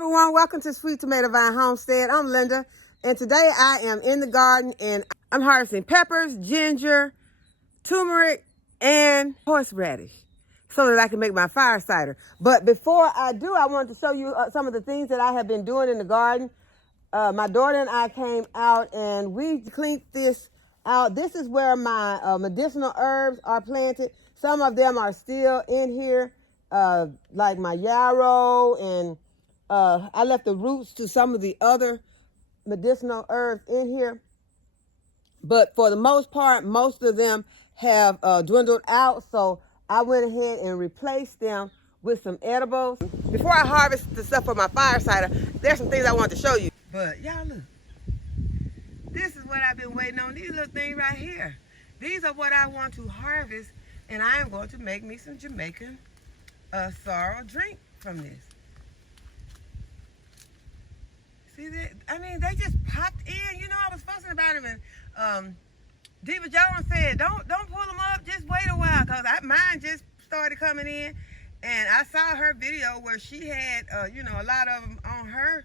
everyone, welcome to Sweet Tomato Vine Homestead. I'm Linda, and today I am in the garden and I'm harvesting peppers, ginger, turmeric, and horseradish so that I can make my fire cider. But before I do, I wanted to show you some of the things that I have been doing in the garden. My daughter and I came out and we cleaned this out. This is where my medicinal herbs are planted. Some of them are still in here, like my yarrow, and I left the roots to some of the other medicinal herbs in here. But for the most part, most of them have dwindled out. So I went ahead and replaced them with some edibles. Before I harvest the stuff for my fire cider, there's some things I want to show you. But y'all look, this is what I've been waiting on. These little things right here. These are what I want to harvest, and I am going to make me some Jamaican sorrel drink from this. See that? I mean, they just popped in. You know, I was fussing about them, and Diva Jones said, don't pull them up. Just wait a while, because mine just started coming in, and I saw her video where she had, you know, a lot of them on her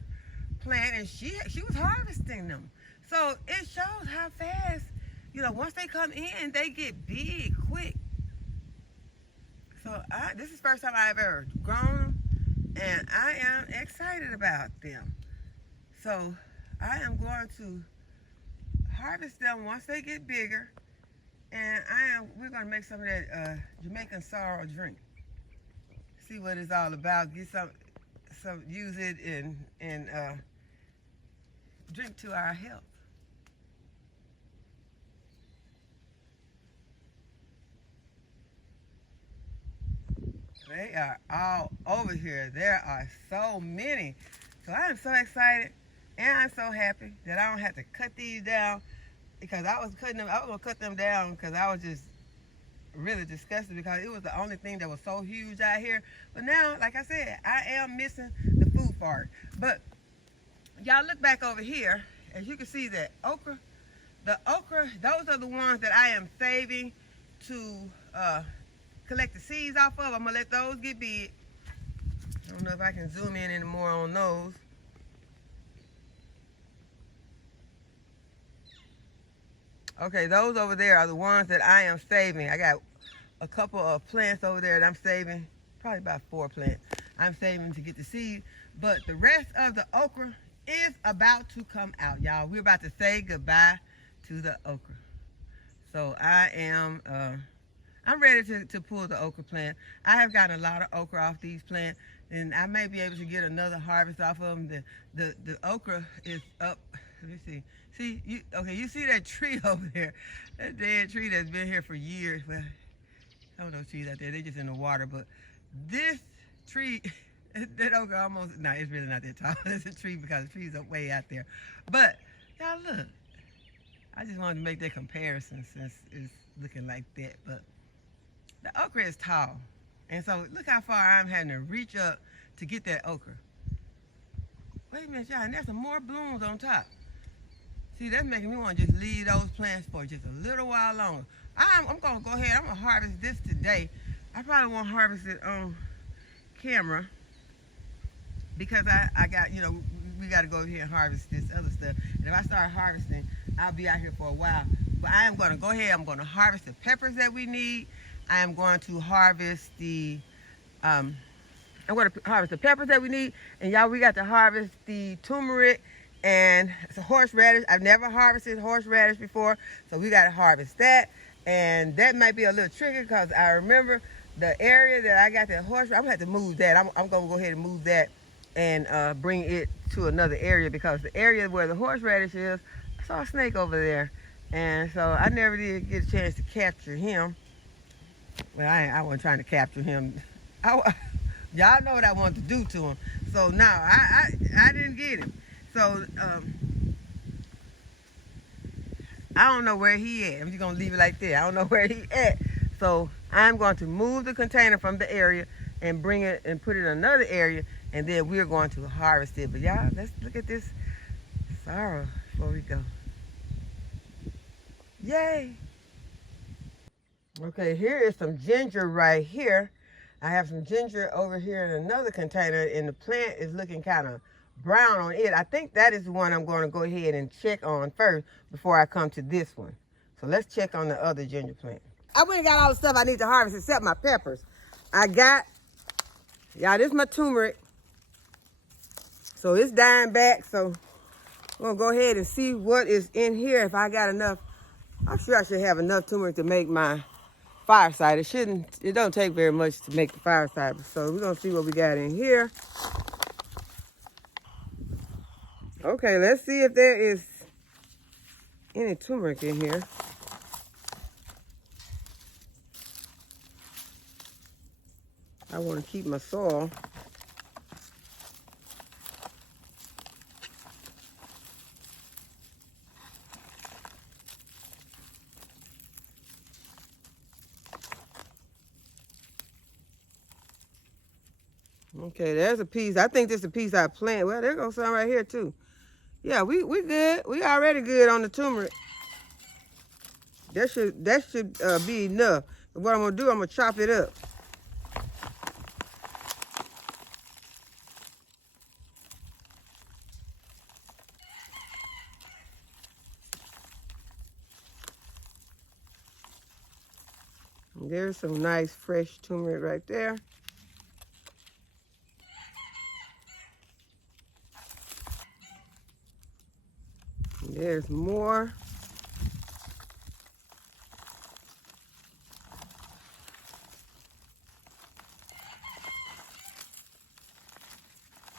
plant, and she was harvesting them. So it shows how fast, you know, once they come in, they get big quick. So this is the first time I've ever grown them, and I am excited about them. So I am going to harvest them once they get bigger, and we're going to make some of that Jamaican sorrel drink. See what it's all about. Get some use it and drink to our health. They are all over here. There are so many. So I am so excited, and I'm so happy that I don't have to cut these down, because I was going to cut them down because I was just really disgusted because it was the only thing that was so huge out here. But now, like I said, I am missing the food part. But y'all look back over here, as you can see that okra, the okra, those are the ones that I am saving to collect the seeds off of. I'm gonna let those get big. I don't know if I can zoom in any more on those. Okay, those over there are the ones that I am saving. I got a couple of plants over there that I'm saving, probably about 4 plants. I'm saving to get the seed, but the rest of the okra is about to come out, y'all. We're about to say goodbye to the okra. So I am, I'm ready to pull the okra plant. I have gotten a lot of okra off these plants, and I may be able to get another harvest off of them. The okra is up. Let me see. See, you see that tree over there? That dead tree that's been here for years. Well, I don't know trees out there. They're just in the water. But this tree, that okra almost, no, it's really not that tall. It's a tree because the tree's up way out there. But, y'all look. I just wanted to make that comparison since it's looking like that. But the okra is tall. And so look how far I'm having to reach up to get that okra. Wait a minute, y'all, and there's some more blooms on top. See, that's making me want to just leave those plants for just a little while longer. I'm going to go ahead. I'm going to harvest this today. I probably won't harvest it on camera because I got, you know, we got to go over here and harvest this other stuff. And if I start harvesting, I'll be out here for a while. But I am going to go ahead. I'm going to harvest the peppers that we need. I am going to harvest the peppers that we need. And y'all, we got to harvest the turmeric and it's a horseradish. I've never harvested horseradish before, so we got to harvest that. And that might be a little tricky because I remember the area that I got that horseradish. I'm going to have to move that. I'm going to go ahead and move that and bring it to another area, because the area where the horseradish is, I saw a snake over there. And so I never did get a chance to capture him. Well, I wasn't trying to capture him. Y'all know what I wanted to do to him. So no, I didn't get him. So I don't know where he at. I'm just gonna leave it like that. I don't know where he at. So I'm going to move the container from the area and bring it and put it in another area, and then we're going to harvest it. But y'all, let's look at this sorrel before we go. Yay! Okay, here is some ginger right here. I have some ginger over here in another container, and the plant is looking kind of brown on it. I think that is the one I'm going to go ahead and check on first before I come to this one. So let's check on the other ginger plant. I went and got all the stuff I need to harvest except my peppers. I got, y'all, this is my turmeric. So it's dying back, so we're going to go ahead and see what is in here. If I got enough, I'm sure I should have enough turmeric to make my fire cider. It don't take very much to make the fire cider. So we're going to see what we got in here. Okay, let's see if there is any turmeric in here. I want to keep my soil. Okay, there's a piece. I think this is a piece I planted. Well, there goes some right here too. Yeah, we good. We already good on the turmeric. That should be enough. But what I'm gonna do, I'm gonna chop it up. And there's some nice fresh turmeric right there. And there's more.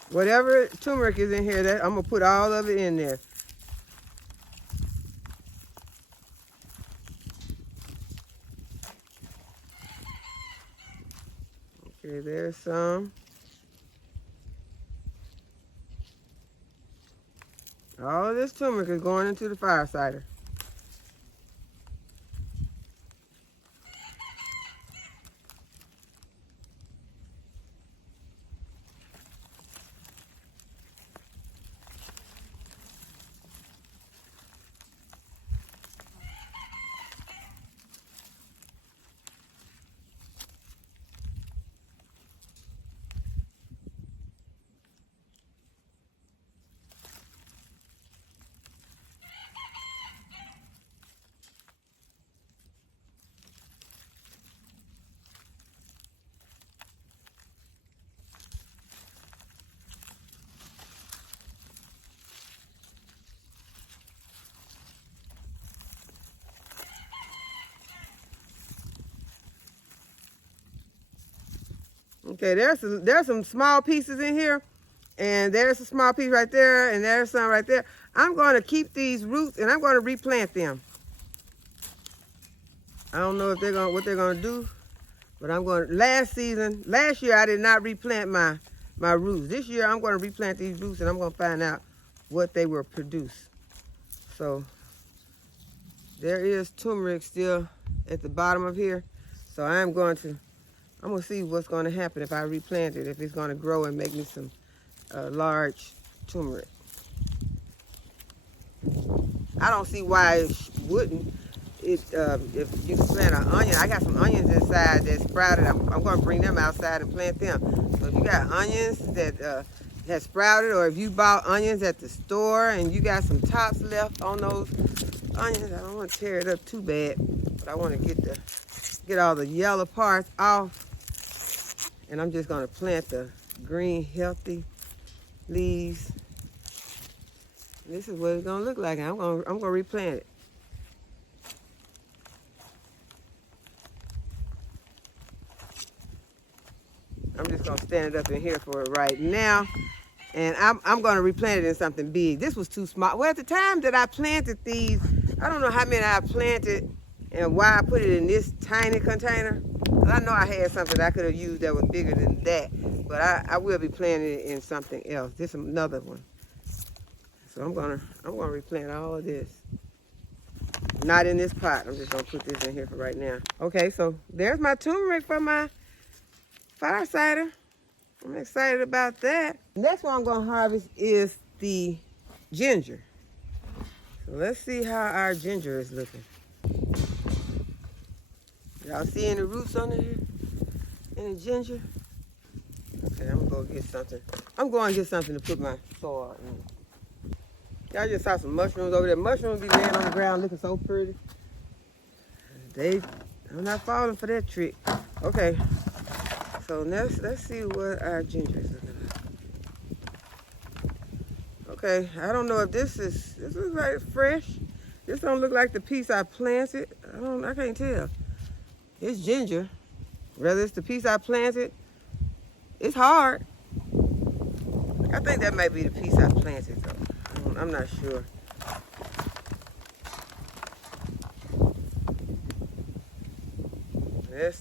Whatever turmeric is in here, I'm gonna put all of it in there. Okay, there's some. All of this turmeric is going into the fire cider. Okay, there's some small pieces in here, and there's a small piece right there, and there's some right there. I'm going to keep these roots, and I'm going to replant them. I don't know if what they're going to do, but I'm going to. Last year I did not replant my roots. This year I'm going to replant these roots, and I'm going to find out what they will produce. So there is turmeric still at the bottom of here, so I'm going to see what's going to happen if I replant it, if it's going to grow and make me some large turmeric. I don't see why it wouldn't. If you plant an onion, I got some onions inside that sprouted. I'm going to bring them outside and plant them. So if you got onions that has sprouted, or if you bought onions at the store and you got some tops left on those onions, I don't want to tear it up too bad, but I want to get all the yellow parts off. And I'm just going to plant the green, healthy leaves. This is what it's going to look like. I'm going to replant it. I'm just going to stand it up in here for it right now. And I'm going to replant it in something big. This was too small. Well, at the time that I planted these, I don't know how many I planted and why I put it in this tiny container. I know I had something I could have used that was bigger than that, but I will be planting it in something else. This is another one. So I'm gonna replant all of this. Not in this pot. I'm just gonna put this in here for right now. Okay, so there's my turmeric for my fire cider. I'm excited about that. Next one I'm gonna harvest is the ginger. So let's see how our ginger is looking. Y'all see any roots under here? Any ginger? Okay, I'm gonna go get something. I'm going to get something to put my soil in. Y'all just saw some mushrooms over there. Mushrooms be laying on the ground looking so pretty. I'm not falling for that trick. Okay, so let's see what our ginger is looking like. Okay, I don't know if this looks like fresh. This don't look like the piece I planted. I can't tell. It's ginger. Whether it's the piece I planted, it's hard. I think that might be the piece I planted though. I'm not sure.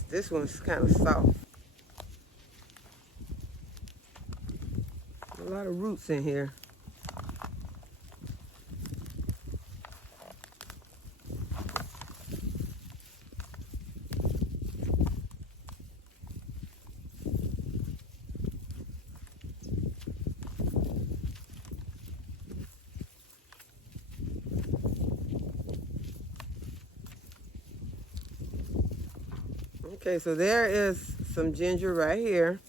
This one's kind of soft. A lot of roots in here. Okay, so there is some ginger right here.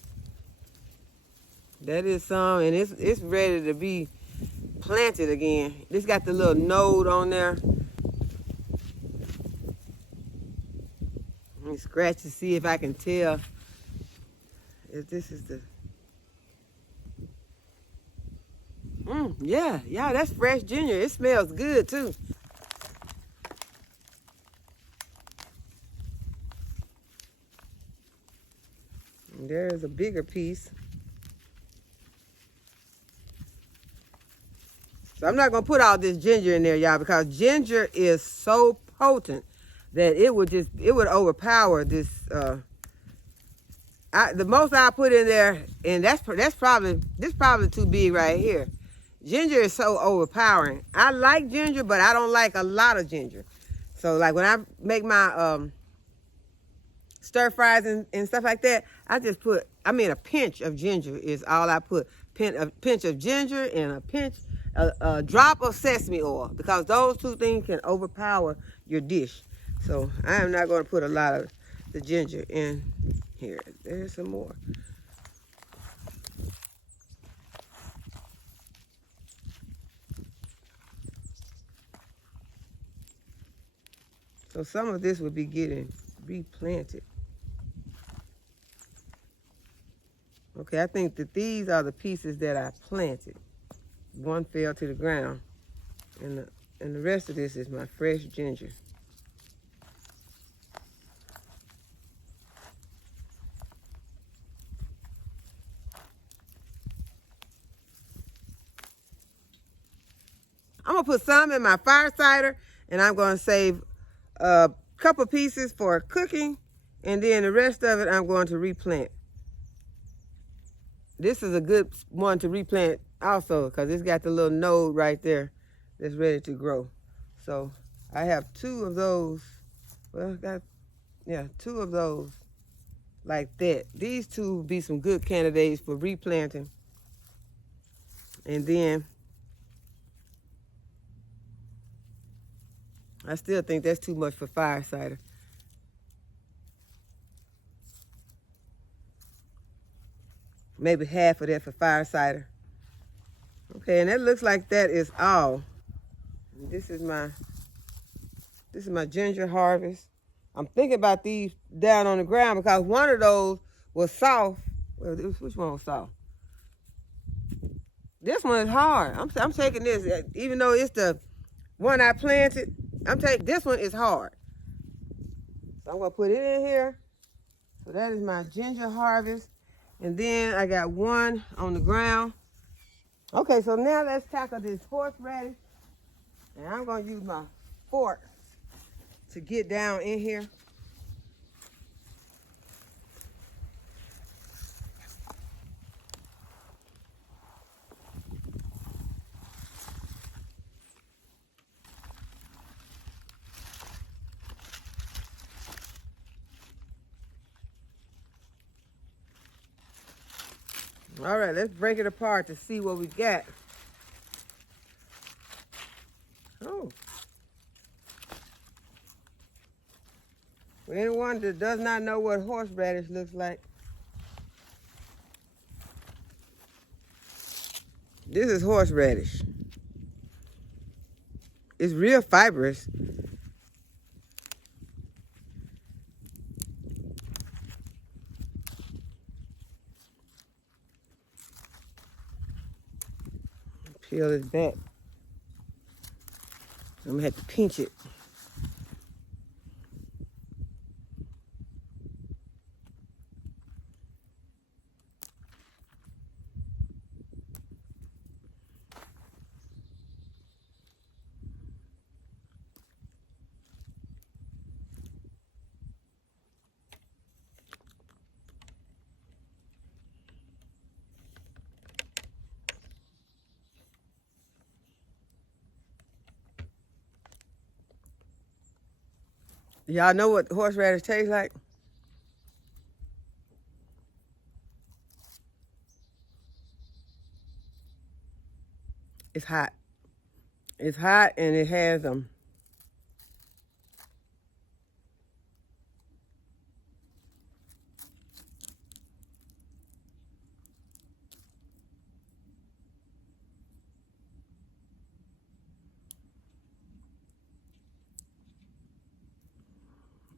That is some, and it's ready to be planted again. This got the little node on there. Let me scratch to see if I can tell if this is the... yeah, that's fresh ginger. It smells good too. And there's a bigger piece. So I'm not gonna put all this ginger in there, y'all, because ginger is so potent that it would overpower this. The most I put in there, and this probably too big right here. Ginger is so overpowering. I like ginger, but I don't like a lot of ginger. So like when I make my stir fries and stuff like that, I just put, a pinch of ginger is all I put. A pinch of ginger and a drop of sesame oil, because those two things can overpower your dish. So I am not going to put a lot of the ginger in here. There's some more. So some of this would be getting replanted. Okay, I think that these are the pieces that I planted. One fell to the ground, and the rest of this is my fresh ginger. I'm gonna put some in my fire cider, and I'm gonna save a couple pieces for cooking, and then the rest of it I'm going to replant. This is a good one to replant also, because it's got the little node right there that's ready to grow. So I have two of those. Well, two of those like that. These two would be some good candidates for replanting. And then I still think that's too much for fire cider. Maybe half of that for fire cider. Okay, and that looks like that is all. This is my ginger harvest. I'm thinking about these down on the ground because one of those was soft. Well, which one was soft? This one is hard. I'm taking this, even though it's the one I planted. This one is hard. So I'm gonna put it in here. So that is my ginger harvest. And then I got one on the ground. Okay, so now let's tackle this horseradish. And I'm gonna use my fork to get down in here. All right, let's break it apart to see what we got. Oh. For anyone that does not know what horseradish looks like, This is horseradish. It's real fibrous. Peel it back. I'm gonna have to pinch it. Y'all know what horseradish tastes like? It's hot. It's hot and it has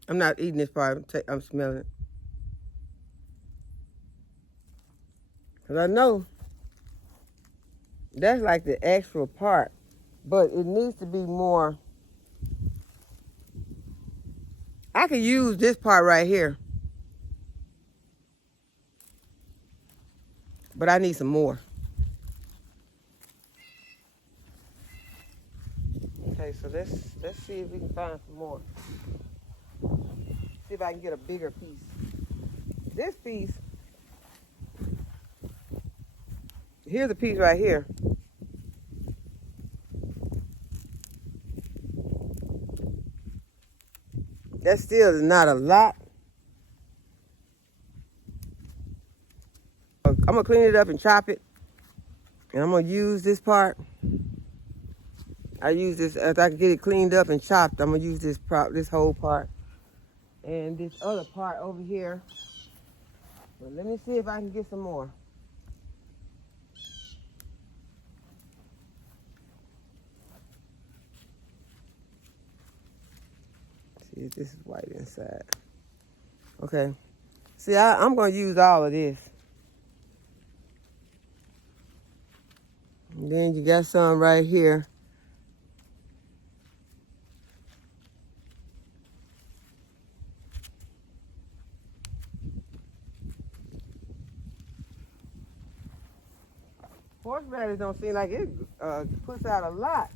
I'm not eating this part. I'm smelling it. Because I know that's like the extra part. But it needs to be more. I could use this part right here. But I need some more. Okay, so let's see if we can find some more. See if I can get a bigger piece. This piece, here's a piece right here. That still is not a lot. I'm gonna clean it up and chop it. And I'm gonna use this part. I use this, if I can get it cleaned up and chopped, I'm gonna use this whole part. And this other part over here. But let me see if I can get some more. See if this is white inside. Okay. See, I'm gonna use all of this. And then you got some right here. Horseradish don't seem like it puts out a lot.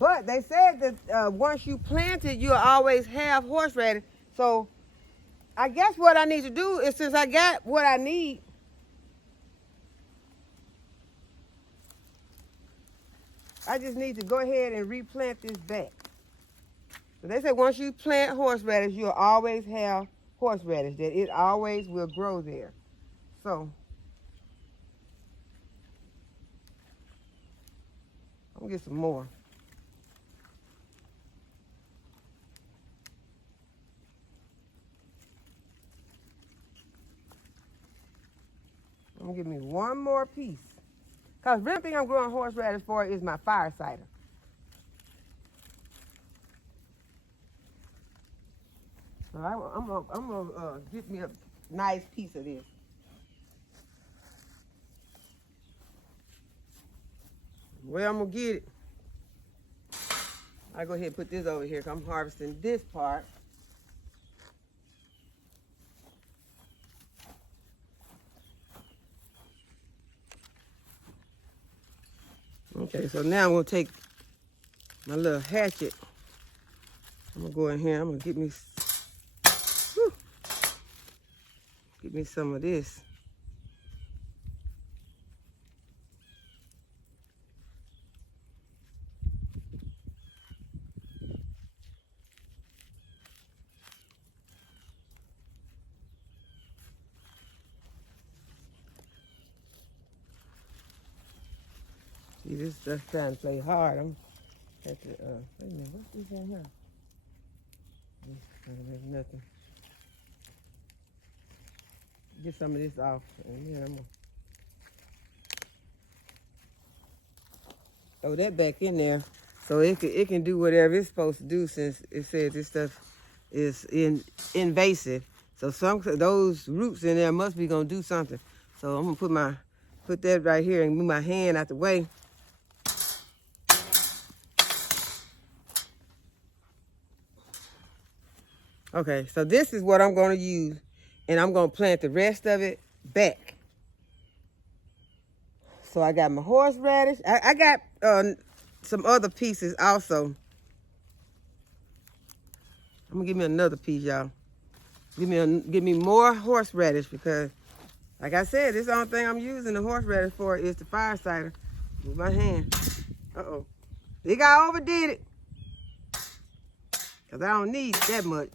But they said that once you plant it, you'll always have horseradish. So I guess what I need to do is, since I got what I need, I just need to go ahead and replant this back. So they say once you plant horseradish, you'll always have horseradish, that it always will grow there. So I'm gonna get some more. I'm gonna give me one more piece. Because the real thing I'm growing horseradish for is my fire cider. So I'm gonna get me a nice piece of this. Where I'm gonna get it, I go ahead and put this over here because I'm harvesting this part. Okay, so now I'm gonna take my little hatchet. I'm gonna go in here. I'm gonna get me some of this. See, this stuff's trying to play hard. I'm at the, wait a minute, what's this in here? There's nothing. Get some of this off, and then I'm gonna Throw that back in there so it can do whatever it's supposed to do, since it says this stuff is invasive. So those roots in there must be gonna do something. So I'm gonna put that right here and move my hand out the way. Okay, so this is what I'm gonna use, and I'm gonna plant the rest of it back. So I got my horseradish. I got some other pieces also. I'm gonna give me another piece, y'all. Give me more horseradish, because, like I said, this is the only thing I'm using the horseradish for is the fire cider. With my hand. Uh-oh. Think I overdid it, because I don't need that much.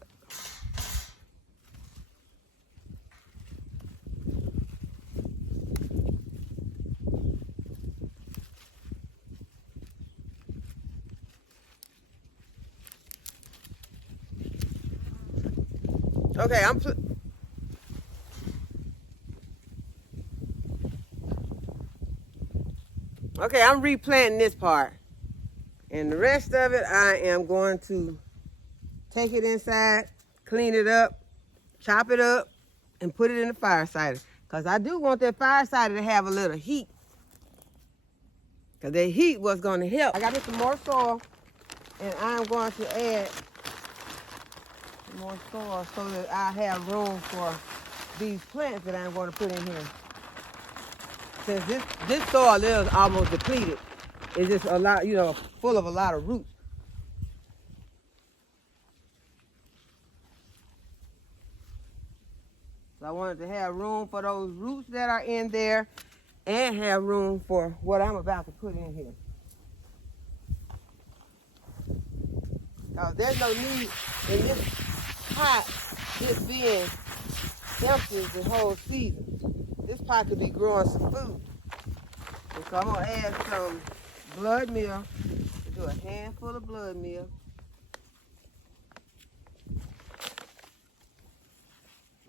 Okay, I'm replanting this part. And the rest of it, I am going to take it inside, clean it up, chop it up, and put it in the fire cider. Because I do want that fire cider to have a little heat. Because that heat was going to help. I got me some more soil, and I'm going to add some more soil so that I have room for these plants that I'm going to put in here. Since this soil is almost depleted, it's just a lot, full of a lot of roots. So I wanted to have room for those roots that are in there, and have room for what I'm about to put in here. There's no need in this pot just being empty the whole season. This pot could be growing some food. And so I'm gonna add some blood meal. Do a handful of blood meal.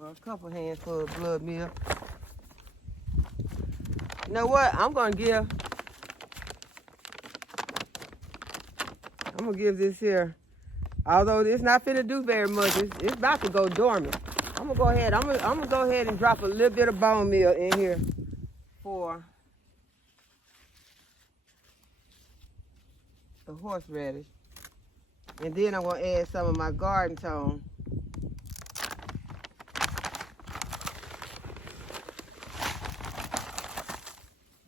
Or a couple handfuls of blood meal. You know what? I'm gonna give this here, although it's not finna do very much. It's about to go dormant. I'm gonna go ahead and drop a little bit of bone meal in here for the horseradish. And then I'm gonna add some of my garden tone.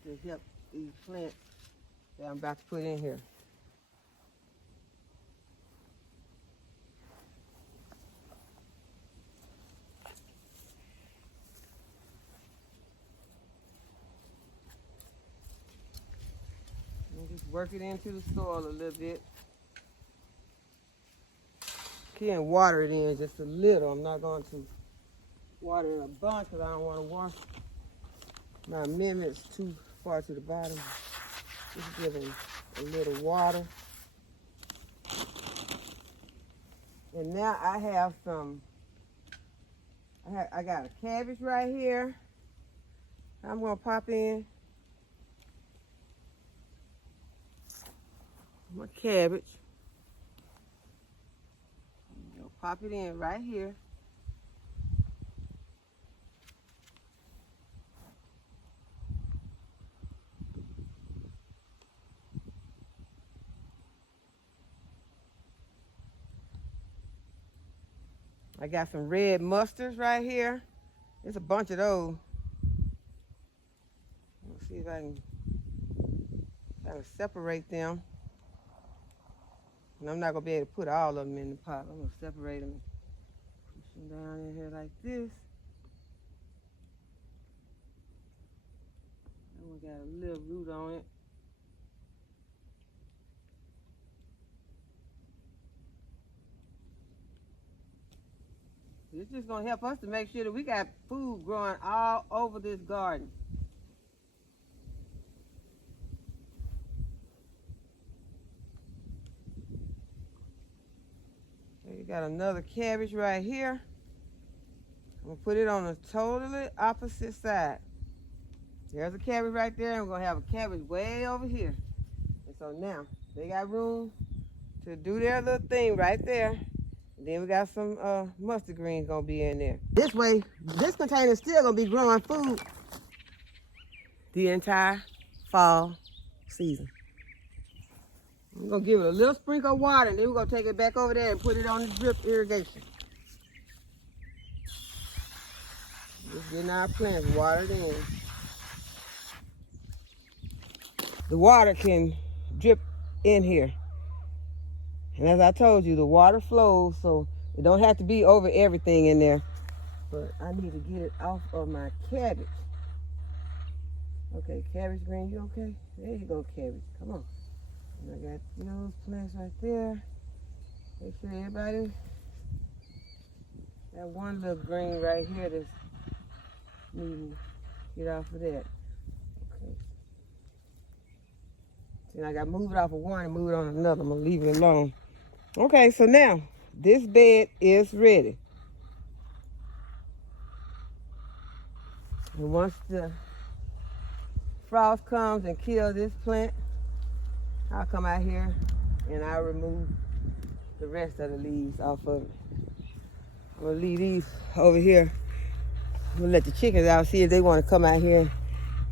To help these plants that I'm about to put in here. Just work it into the soil a little bit. Can water it in just a little. I'm not going to water it a bunch because I don't want to wash my amendments too far to the bottom. Just give it a little water. And now I have some, I got a cabbage right here. I'm going to pop in my cabbage. Pop it in right here. I got some red mustards right here. There's a bunch of those. Let's see if I can separate them. And I'm not going to be able to put all of them in the pot. I'm going to separate them. Push them down in here like this. And we got a little root on it. It's just going to help us to make sure that we got food growing all over this garden. You got another cabbage right here. I'm going to put it on the totally opposite side. There's a cabbage right there. I'm going to have a cabbage way over here. And So now they got room to do their little thing right there. And then we got some mustard greens gonna be in there. This way, this container's still gonna be growing food the entire fall season. We're gonna give it a little sprinkle of water, and then we're gonna take it back over there and put it on the drip irrigation. Just getting our plants watered in. The water can drip in here. And as I told you, the water flows, so it don't have to be over everything in there. But I need to get it off of my cabbage. Okay, cabbage green, you okay? There you go, cabbage. Come on. And I got those plants right there. Make sure everybody, that one little green right here that's needing to get off of that. Okay. Then I got to move it off of one and move it on another. I'm going to leave it alone. Okay, so now this bed is ready. And once the frost comes and kills this plant, I'll come out here and I'll remove the rest of the leaves off of it. I'm gonna leave these over here. I'm gonna let the chickens out, see if they want to come out here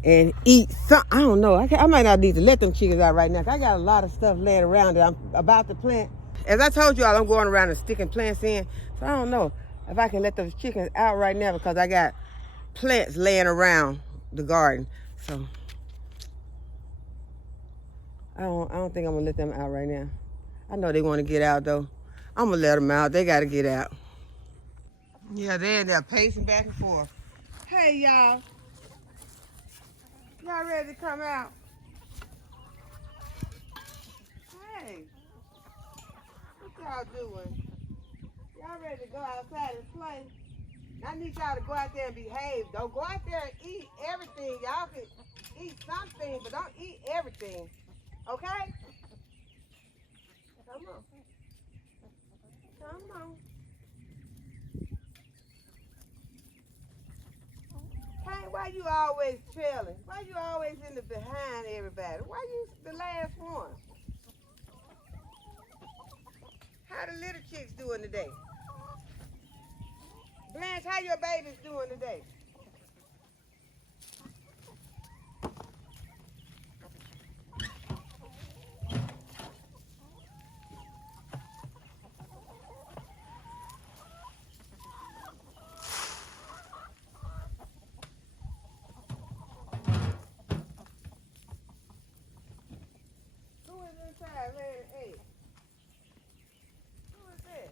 and eat some. I don't know. I might not need to let them chickens out right now, 'cause I got a lot of stuff laying around that I'm about to plant. As I told you all, I'm going around and sticking plants in. So I don't know if I can let those chickens out right now, because I got plants laying around the garden. So I don't think I'm gonna let them out right now. I know they want to get out though. I'm gonna let them out. They gotta get out. Yeah, they're in there pacing back and forth. Hey y'all. Y'all ready to come out? Hey. What y'all doing? Y'all ready to go outside and play? I need y'all to go out there and behave. Don't go out there and eat everything. Y'all can eat something, but don't eat everything. Okay? Come on. Come on. Hey, why you always trailing? Why you always in the behind everybody? Why you the last one? How the little chicks doing today? Blanche, how your babies doing today? Who is inside laying an egg? Who is that?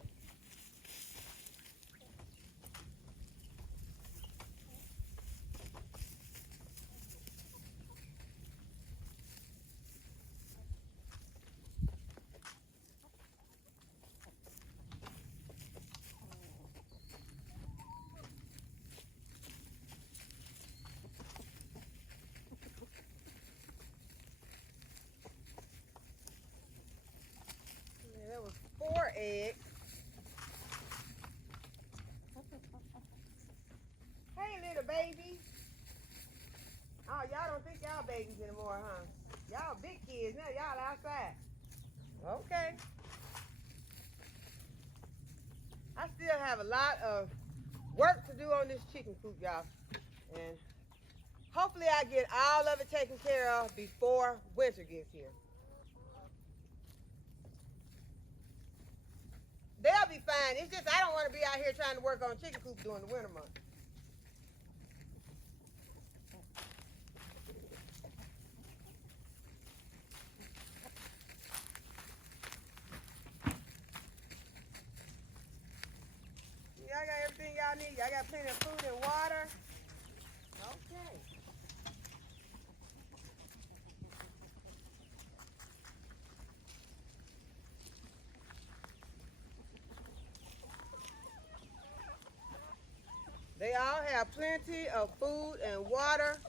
Yeah, that was 4 eggs. Hey, little baby. Oh, y'all don't think y'all babies anymore, huh? Y'all big kids now. Y'all outside. Okay. I still have a lot of work to do on this chicken coop, y'all. And hopefully I get all of it taken care of before winter gets here. They'll be fine. It's just I don't want to be out here trying to work on chicken coop during the winter months. Y'all got everything y'all need. Y'all got plenty of food and water. Okay. They all have plenty of food and water.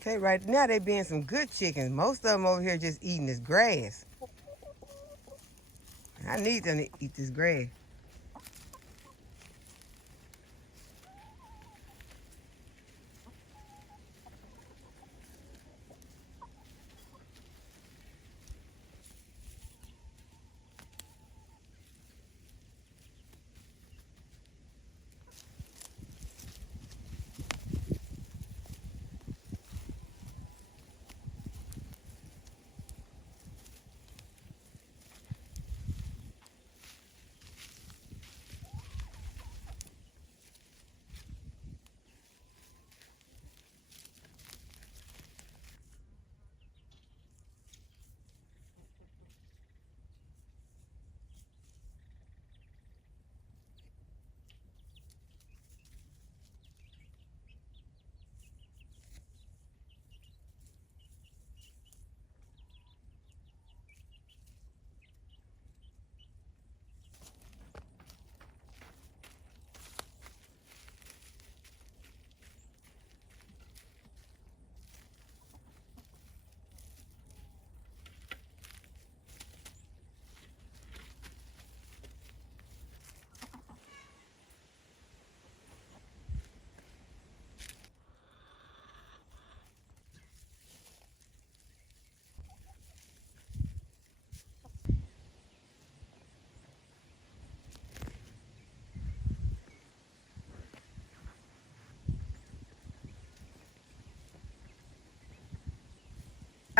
Okay, right now they being some good chickens. Most of them over here just eating this grass. I need them to eat this grass.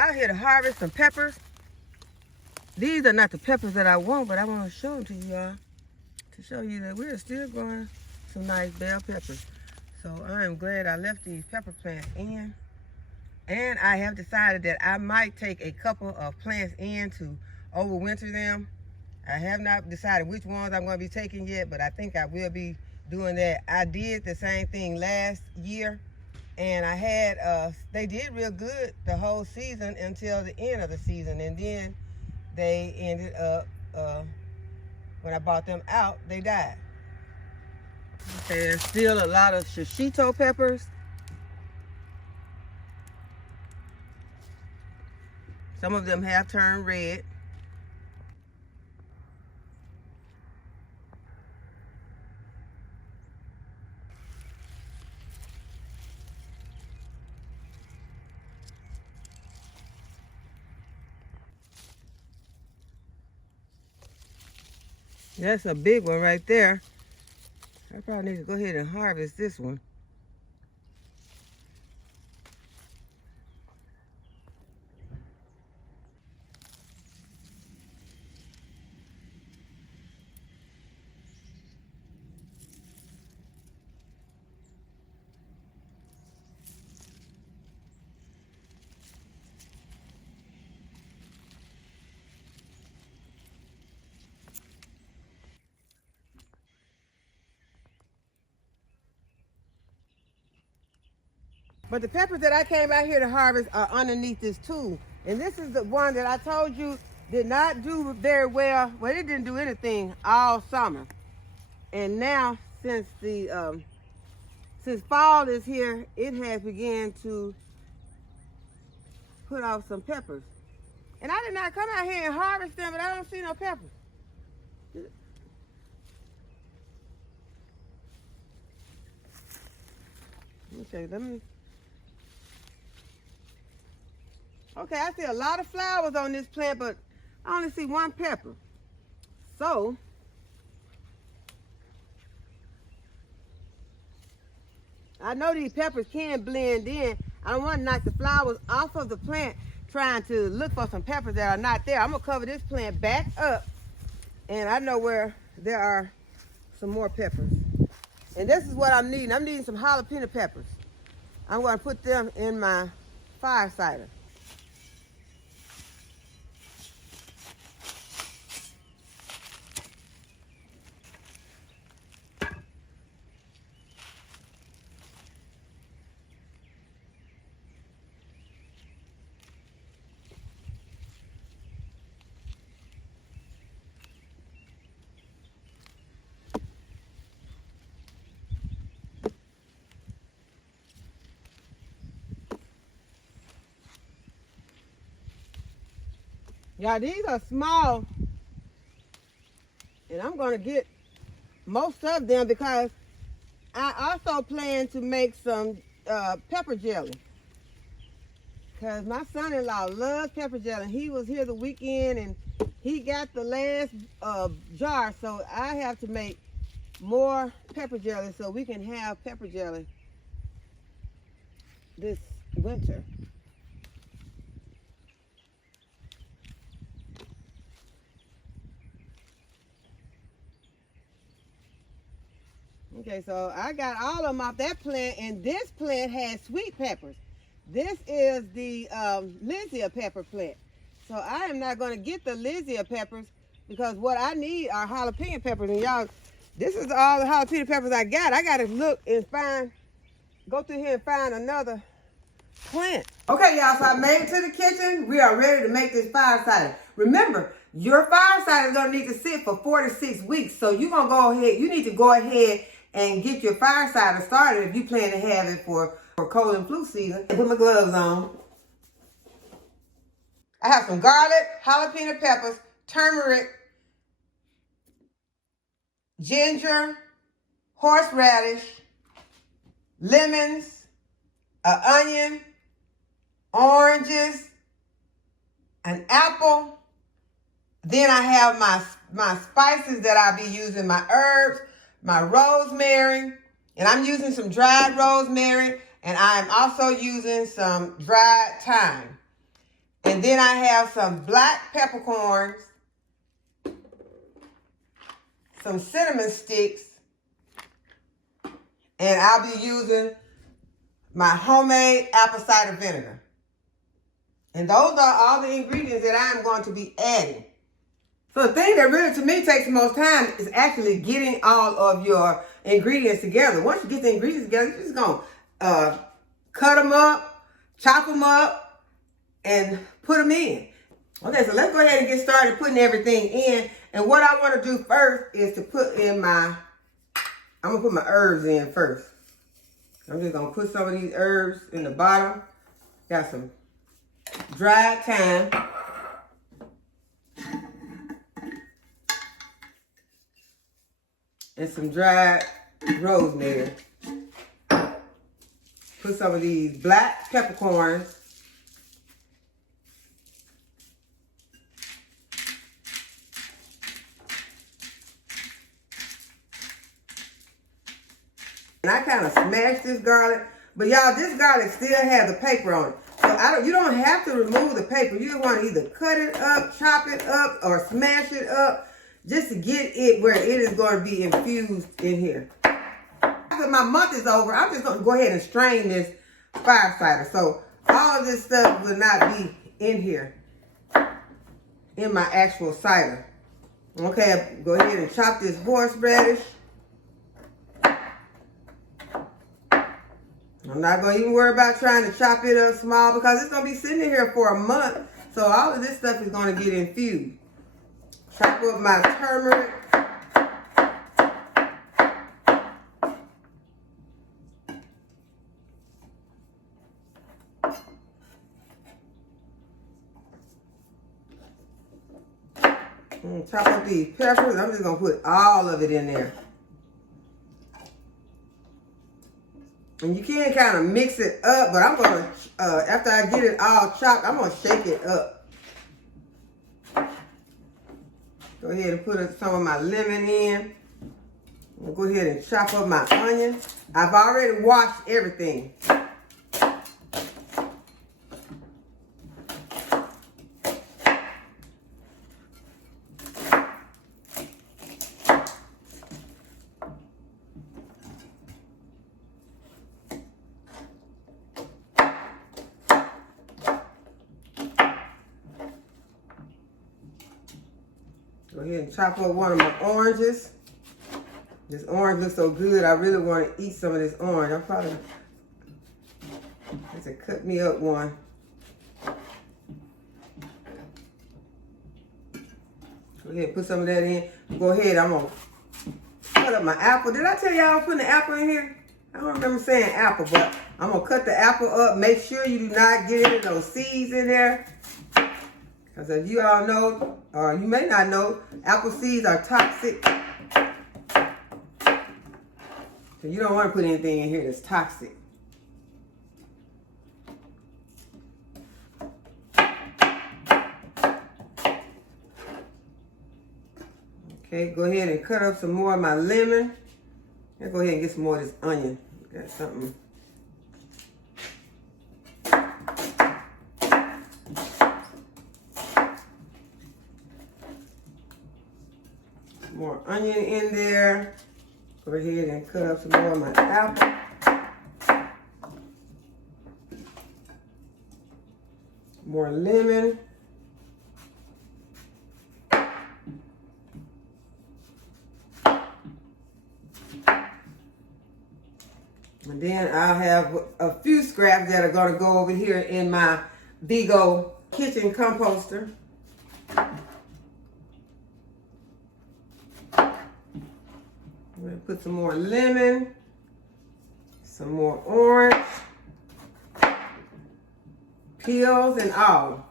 Out here to harvest some peppers. These are not the peppers that I want, but I want to show them to you all to show you that we're still growing some nice bell peppers. So I am glad I left these pepper plants in. And I have decided that I might take a couple of plants in to overwinter them. I have not decided which ones I'm going to be taking yet, but I think I will be doing that. I did the same thing last year, and I had, they did real good the whole season until the end of the season, and then they ended up, when I bought them out, they died. Okay, there's still a lot of shishito peppers. Some of them have turned red. That's a big one right there. I probably need to go ahead and harvest this one. But the peppers that I came out here to harvest are underneath this tool. And this is the one that I told you did not do very well. Well, it didn't do anything all summer. And now, since fall is here, it has begun to put off some peppers. And I did not come out here and harvest them, but I don't see no peppers. Okay, okay, I see a lot of flowers on this plant, but I only see one pepper. So, I know these peppers can blend in. I don't want to knock the flowers off of the plant trying to look for some peppers that are not there. I'm going to cover this plant back up, and I know where there are some more peppers. And this is what I'm needing. I'm needing some jalapeno peppers. I'm going to put them in my fire cider. Y'all, these are small. And I'm going to get most of them because I also plan to make some pepper jelly. Because my son-in-law loves pepper jelly. He was here the weekend and he got the last jar. So I have to make more pepper jelly so we can have pepper jelly this winter. Okay, so I got all of them off that plant, and this plant has sweet peppers. This is the LISIA pepper plant. So I am not going to get the LISIA peppers because what I need are jalapeno peppers. And y'all, this is all the jalapeno peppers I got. I got to look and go through here and find another plant. Okay, y'all, so I made it to the kitchen. We are ready to make this fire cider. Remember, your fire cider is going to need to sit for 4 to 6 weeks. So you're going to go ahead, you need to go ahead and get your fire cider started if you plan to have it for cold and flu season. Put my gloves on. I have some garlic, jalapeno peppers, turmeric, ginger, horseradish, lemons, an onion, oranges, an apple. Then I have my spices that I'll be using, my herbs, my rosemary, and I'm using some dried rosemary, and I'm also using some dried thyme. And then I have some black peppercorns, some cinnamon sticks, and I'll be using my homemade apple cider vinegar. And those are all the ingredients that I'm going to be adding. So the thing that really, to me, takes the most time is actually getting all of your ingredients together. Once you get the ingredients together, you're just going to cut them up, chop them up, and put them in. Okay, so let's go ahead and get started putting everything in. And what I want to do first is to put in I'm going to put my herbs in first. I'm just going to put some of these herbs in the bottom. Got some dried thyme. And some dried rosemary. Put some of these black peppercorns. And I kind of smashed this garlic, but y'all, this garlic still has the paper on it. So you don't have to remove the paper. You just want to either cut it up, chop it up, or smash it up, just to get it where it is going to be infused in here. After my month is over, I'm just going to go ahead and strain this fire cider. So all of this stuff will not be in here, in my actual cider. Okay, go ahead and chop this horseradish. I'm not going to even worry about trying to chop it up small because it's going to be sitting in here for a month. So all of this stuff is going to get infused. Chop up my turmeric. Chop up these peppers. I'm just going to put all of it in there. And you can kind of mix it up, but I'm going to, after I get it all chopped, I'm going to shake it up. Go ahead and put some of my lemon in. I'll go ahead and chop up my onion. I've already washed everything. Go ahead and chop up one of my oranges. This orange looks so good. I really want to eat some of this orange. I'm probably have to cut me up one. Go ahead and put some of that in. Go ahead, I'm going to cut up my apple. Did I tell y'all I was putting the apple in here? I don't remember saying apple, but I'm going to cut the apple up. Make sure you do not get any of those seeds in there. Because if you all know, or you may not know, apple seeds are toxic. So you don't want to put anything in here that's toxic. Okay, go ahead and cut up some more of my lemon. I'll go ahead and get some more of this onion. Got something. More onion in there. Go ahead and cut up some more of my apple. More lemon. And then I'll have a few scraps that are going to go over here in my VEGO kitchen composter. I'm going to put some more lemon, some more orange, peels and all.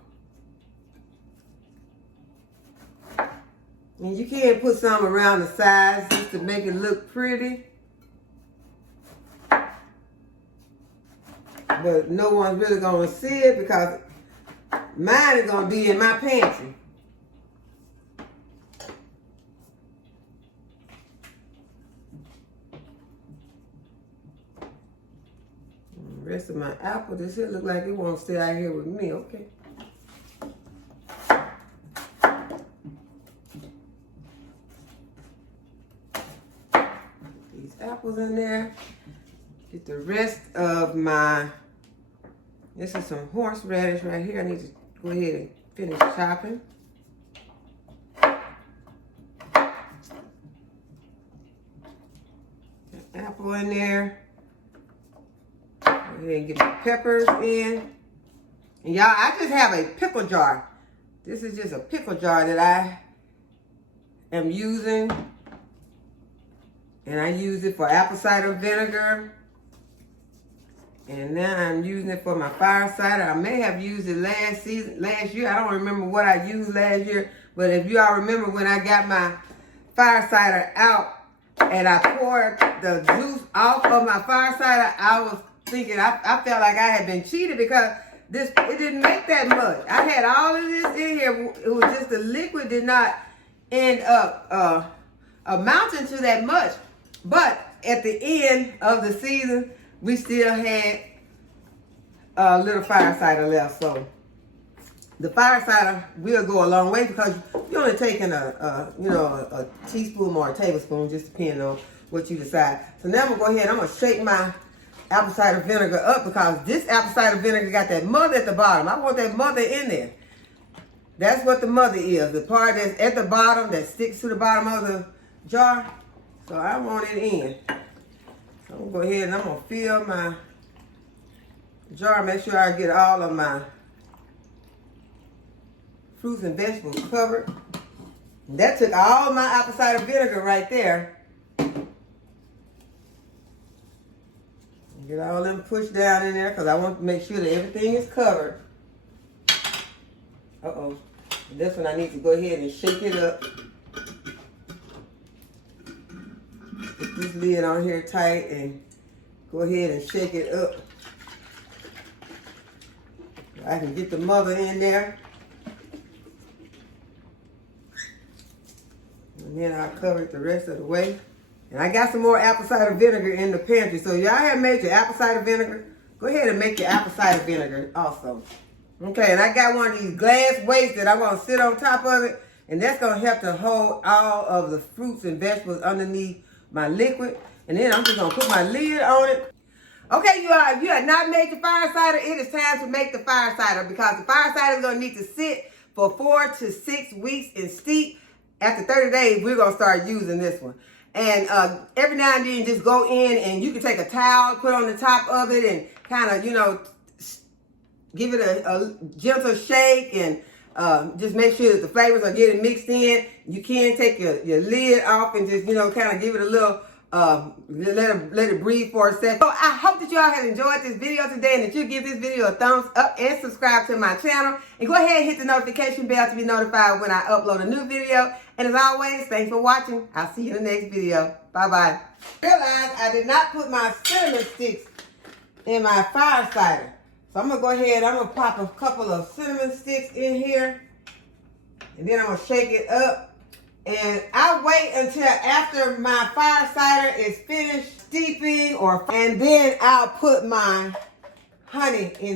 And you can put some around the sides just to make it look pretty. But no one's really going to see it because mine is going to be in my pantry. The rest of my apple, this here look like it won't stay out here with me. Okay. Put these apples in there. Get the rest of my, this is some horseradish right here. I need to go ahead and finish chopping. Apple in there. Go ahead and get my peppers in. And y'all, I just have a pickle jar. This is just a pickle jar that I am using. And I use it for apple cider vinegar. And now I'm using it for my fire cider. I may have used it last year. I don't remember what I used last year. But if you all remember when I got my fire cider out and I poured the juice off of my fire cider, I was thinking, I felt like I had been cheated because it didn't make that much. I had all of this in here. It was just the liquid did not end up amounting to that much. But at the end of the season, we still had a little fire cider left. So the fire cider will go a long way because you're only taking a teaspoon or a tablespoon, just depending on what you decide. So now I'm gonna go ahead and I'm gonna shake my apple cider vinegar up because this apple cider vinegar got that mother at the bottom. I want that mother in there. That's what the mother is. The part that's at the bottom that sticks to the bottom of the jar. So I want it in. So I'm gonna go ahead and I'm gonna fill my jar. Make sure I get all of my fruits and vegetables covered. And that took all my apple cider vinegar right there. Get all them pushed down in there because I want to make sure that everything is covered. Uh-oh. And this one I need to go ahead and shake it up. Put this lid on here tight and go ahead and shake it up. I can get the mother in there. And then I'll cover it the rest of the way. And I got some more apple cider vinegar in the pantry. So y'all have made your apple cider vinegar, go ahead and make your apple cider vinegar also. Okay, and I got one of these glass weights that I'm going to sit on top of it. And that's going to help to hold all of the fruits and vegetables underneath my liquid. And then I'm just going to put my lid on it. Okay, you all, if you have not made your fire cider, it is time to make the fire cider because the fire cider is going to need to sit for 4 to 6 weeks and steep. After 30 days, we're going to start using this one. And every now and then just go in and you can take a towel, put on the top of it and kind of, give it a gentle shake and just make sure that the flavors are getting mixed in. You can take your lid off and just, kind of give it a little let it breathe for a second. So I hope that you all have enjoyed this video today and that you give this video a thumbs up and subscribe to my channel. And go ahead and hit the notification bell to be notified when I upload a new video. And as always, thanks for watching. I'll see you in the next video. Bye-bye. Realize I did not put my cinnamon sticks in my fire cider. So I'm going to go ahead, I'm going to pop a couple of cinnamon sticks in here. And then I'm going to shake it up. And I'll wait until after my fire cider is finished steeping and then I'll put my honey in.